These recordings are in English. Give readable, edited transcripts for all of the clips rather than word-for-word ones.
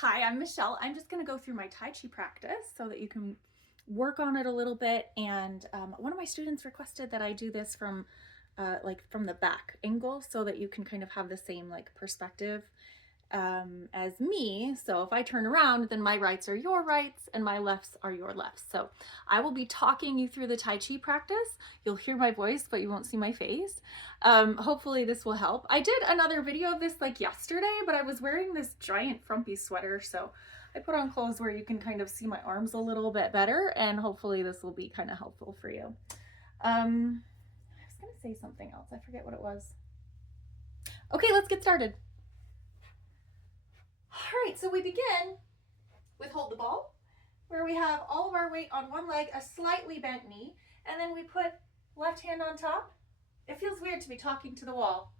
Hi, I'm Michelle. I'm just going to go through my Tai Chi practice so that you can work on it a little bit. And one of my students requested that I do this from from the back angle so that you can kind of have the same perspective as me. So if I turn around, then my rights are your rights and my lefts are your lefts. So I will be talking you through the Tai Chi practice. You'll hear my voice, but you won't see my face. Hopefully this will help. I did another video of this yesterday, but I was wearing this giant frumpy sweater. So I put on clothes where you can kind of see my arms a little bit better, and hopefully this will be kind of helpful for you. I was going to say something else. I forget what it was. Okay, let's get started. All right, so we begin with hold the ball, where we have all of our weight on one leg, a slightly bent knee, and then we put left hand on top. It feels weird to be talking to the wall,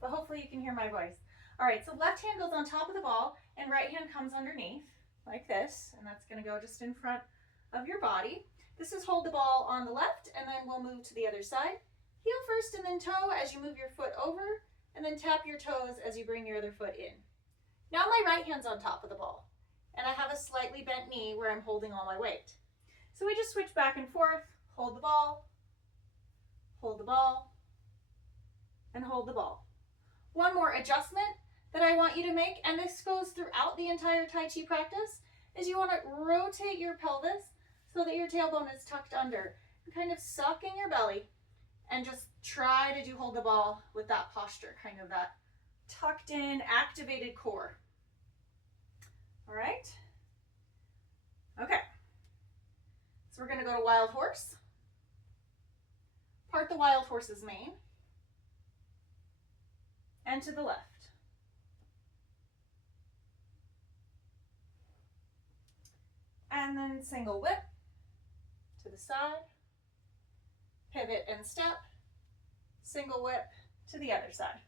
but hopefully you can hear my voice. All right, so left hand goes on top of the ball and right hand comes underneath like this, and that's gonna go just in front of your body. This is hold the ball on the left, and then we'll move to the other side. Heel first and then toe as you move your foot over, and then tap your toes as you bring your other foot in. Now my right hand's on top of the ball, and I have a slightly bent knee where I'm holding all my weight. So we just switch back and forth, hold the ball, and hold the ball. One more adjustment that I want you to make, and this goes throughout the entire Tai Chi practice, is you want to rotate your pelvis so that your tailbone is tucked under. And kind of suck in your belly and just try to do hold the ball with that posture, kind of that tucked in, activated core. All right? Okay. So we're going to go to wild horse. Part the wild horse's mane. And to the left. And then single whip to the side. Pivot and step. Single whip to the other side.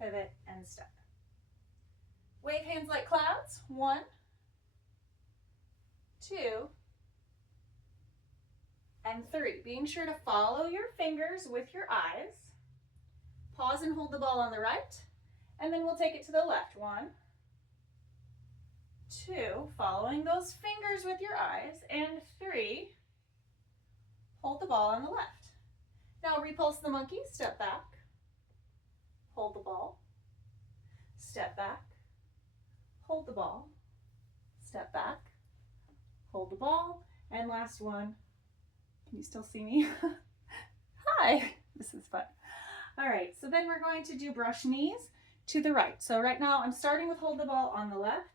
Pivot and step. Wave hands like clouds. 1, 2, and 3. Being sure to follow your fingers with your eyes. Pause and hold the ball on the right, and then we'll take it to the left. 1, 2, following those fingers with your eyes, and 3, hold the ball on the left. Now repulse the monkey, step back, hold the ball, step back, hold the ball, step back, hold the ball, and last one. Can you still see me? Hi, this is fun. All right, so then we're going to do brush knees to the right. So right now I'm starting with hold the ball on the left,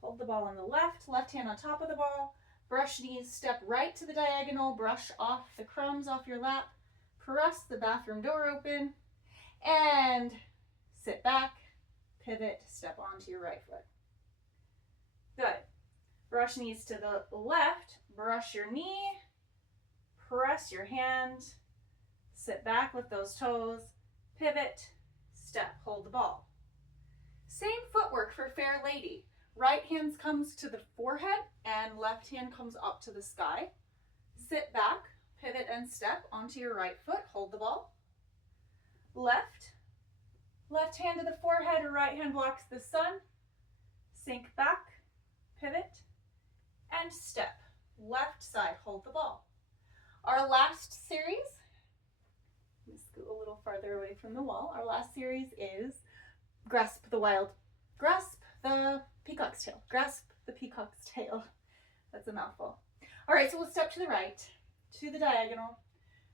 hold the ball on the left hand on top of the ball, brush knees, step right to the diagonal, brush off the crumbs off your lap, press the bathroom door open, and sit back, pivot, step onto your right foot. Good. Brush knees to the left, brush your knee, press your hand, sit back with those toes, pivot, step, hold the ball. Same footwork for fair lady. Right hand comes to the forehead and left hand comes up to the sky. Sit back, pivot and step onto your right foot, hold the ball. Left hand to the forehead, right hand blocks the sun. Sink back, pivot, and step. Left side, hold the ball. Our last series, let's go a little farther away from the wall. Our last series is grasp the peacock's tail. Grasp the peacock's tail. That's a mouthful. All right, so we'll step to the right, to the diagonal.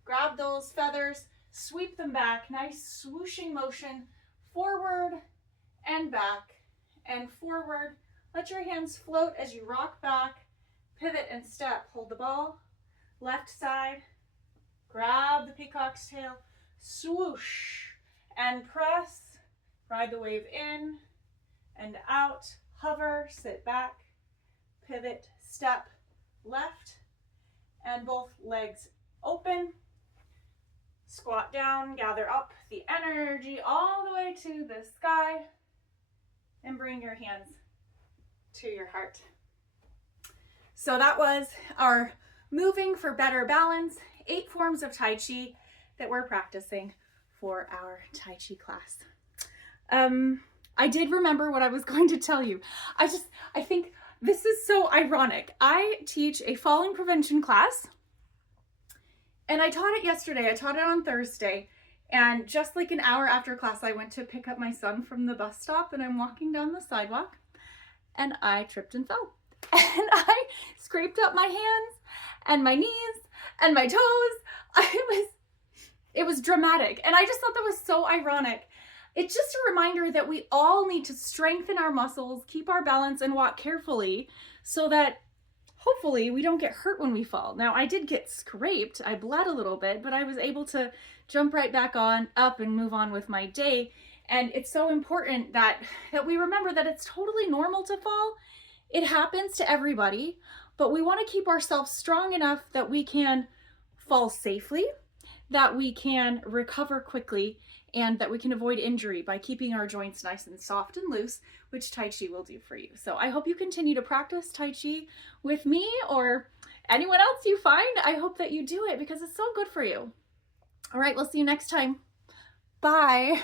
Grab those feathers, sweep them back. Nice swooshing motion, forward and back and forward. Let your hands float as you rock back, pivot and step. Hold the ball. Left side, grab the peacock's tail, swoosh and press. Ride the wave in and out, hover, sit back, pivot, step, left, and both legs open. Squat down, gather up the energy all the way to the sky, and bring your hands to your heart. So that was our moving for better balance, 8 forms of Tai Chi that we're practicing for our Tai Chi class. I did remember what I was going to tell you. I think this is so ironic. I teach a falling prevention class, and I taught it yesterday. I taught it on Thursday, and just like an hour after class, I went to pick up my son from the bus stop, and I'm walking down the sidewalk, and I tripped and fell. And I scraped up my hands and my knees and my toes. It was dramatic, and I just thought that was so ironic. It's just a reminder that we all need to strengthen our muscles, keep our balance, and walk carefully so that hopefully we don't get hurt when we fall. Now, I did get scraped. I bled a little bit, but I was able to jump right back up and move on with my day. And it's so important that we remember that it's totally normal to fall. It happens to everybody, but we want to keep ourselves strong enough that we can fall safely, that we can recover quickly, and that we can avoid injury by keeping our joints nice and soft and loose, which Tai Chi will do for you. So I hope you continue to practice Tai Chi with me or anyone else you find. I hope that you do it because it's so good for you. All right, we'll see you next time. Bye.